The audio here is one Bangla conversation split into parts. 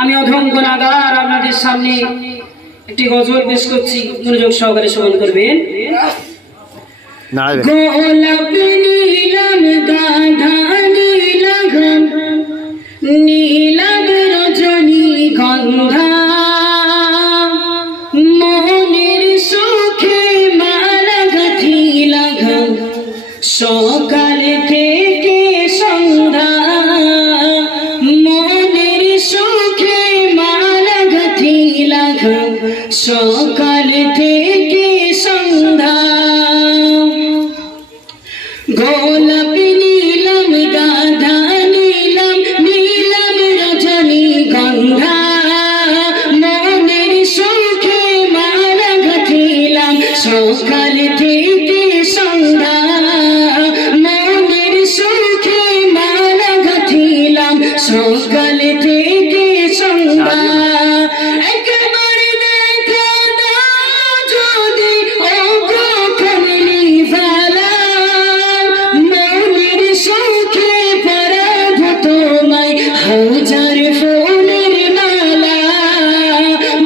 আমি অধম গুনাহগার আপনাদের সামনে একটি গজল পেশ করছি, মনোযোগ সহকারে শ্রবণ করবেন। গোলাপ নীলাম গাধা নীলাঘন নীলাভ রজনী গন্ধা মনের সুখে মালা গাঁথিলাম সকাল থেকে সন্ধ্যা মনের সুখে মালা গাঁথিলাম সকাল থেকে সন্ধ্যা গোলাপ নীলাম গাধা নীলাম নীলাম রজনী গন্ধা মনের সুখে মালা গাঁথিলাম সকাল থেকে সন্ধ্যা মনের সুখে মালা গাঁথিলাম সকাল থেকে সন্ধ্যা একবার দেখা দাও যদি ও কমলি ভালা মনের সুখে পরাব তোমায় হাজার ফুলের মালা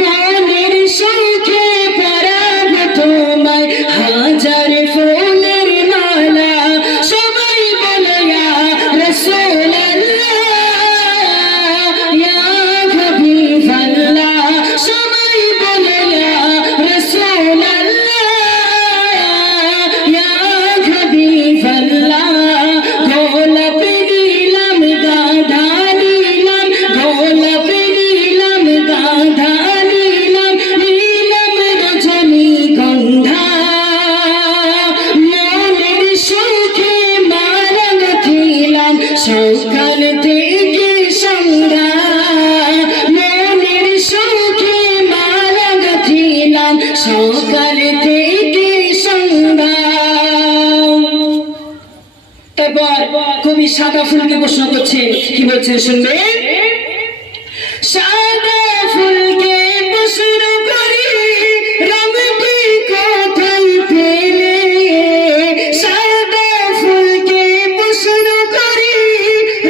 মনের সুখে পরাব তোমায় হাজার ফুলের মালা সবাই বলো ইয়া রাসূলুল্লাহ ইয়া হাবিবাল্লাহ সবাই বলো ইয়া রাসূলুল্লাহ ইয়া হাবিবাল্লাহ গোলাপ নীলাম গাধা নীলাম গোলাপ নীলাম গাধা নীলাম নীলাম রজনী গন্ধা মনের সুখে মালা গাঁথিলাম সকাল থেকে সন্ধ্যা মনের সুখে মালা গাঁথিলাম সকাল থেকে সন্ধ্যা। এবার কবি সাদা ফুলকে প্রশ্ন করছেন, কি বলছেন শুনবেন। সাদা ফুলকে প্রশ্ন করি রঙটি কোথায় পেলে সাদা ফুলকে প্রশ্ন করি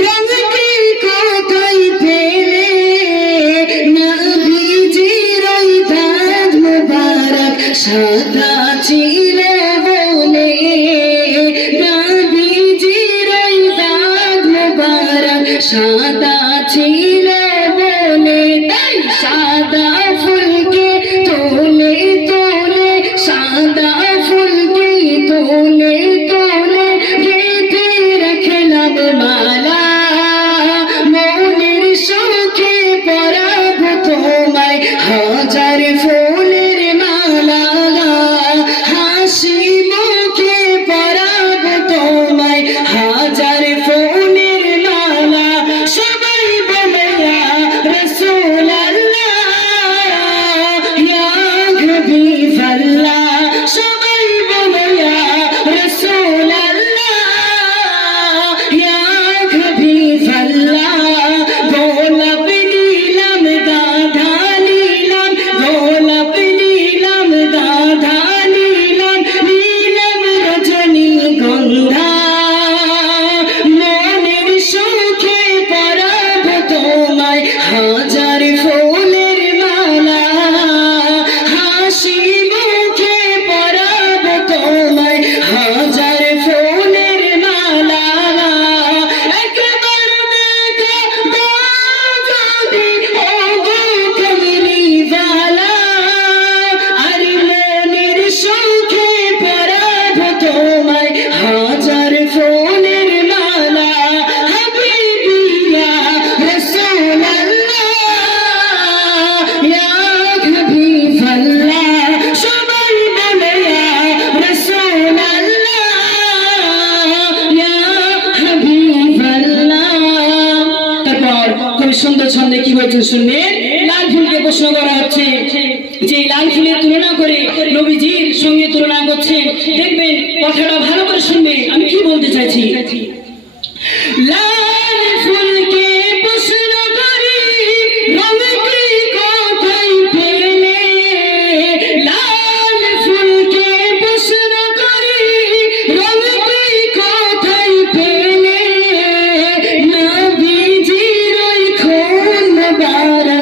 রঙটি কোথায় পেলে নবীজির ওই দাঁত মুবারক সাদা ছিল বলে নবীজির ওই দাঁত মুবারক সাদা ছিল বলে তাই সাদা ফুলকে তোলে তোলে সাদা ফুলকে তোলে তোলে গেঁথে রাখলাম মালা মনের সুখে পরাব তোমায় হাজার ফুলের মালা হাসি মুখে পরাব তোমায় হাজার ফুলের মালা সবাই বলে ইয়া রাসূলুল্লাহ ইয়া হাবিবাল্লাহ সবাই বলে ইয়া রাসূলুল্লাহ ইয়া হাবিবাল্লাহ গোলাপ নীলাম গাধা নীলাম গোলাপ নীলাম গাধা নীলাম নীলাম রজনী গন্ধা মনের সুখে পরাব তোমায় হাজার ফুলের মালা হাসি মুখে পরাব তোমায় হাজার ফুলের মালা একবার দেখা দাও যদি ও কমলি ভালা আর মনের সুখে পরাব তোমায় হাজার ফুলের মালা হাবিবি ইয়া রাসূলুল্লাহ ইয়া হাবিবাল্লাহ সবাই বলে ইয়া রাসূলুল্লাহ ইয়া হাবিবাল্লাহ। তারপর খুব সুন্দর ছন্দে কি বলছেন শুনবেন। লাল ফুলকে প্রশ্ন করা হচ্ছে যে লাল ফুলের তুলনা করে নবীজির সঙ্গে তুলনা করছেন, দেখবেন কথাটা ভালো করে শুনবেন আমি কি বলতে চাইছি। লাল ফুলকে প্রশ্ন করি রঙটি কোথায় পেলে লাল ফুলকে প্রশ্ন করি রঙটি কোথায় পেলে নবীজির ওই খুন মুবারক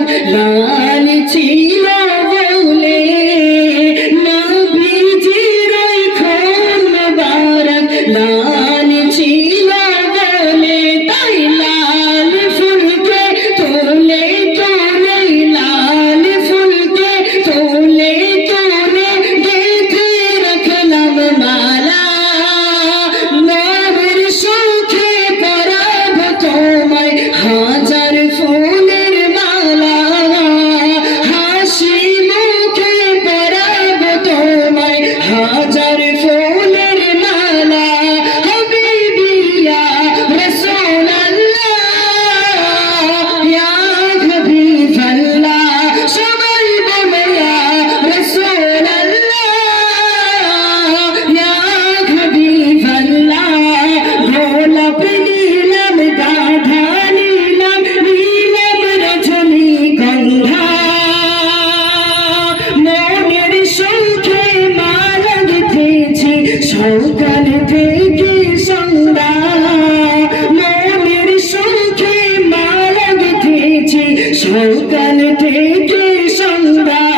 সকাল থেকে সন্ধ্যা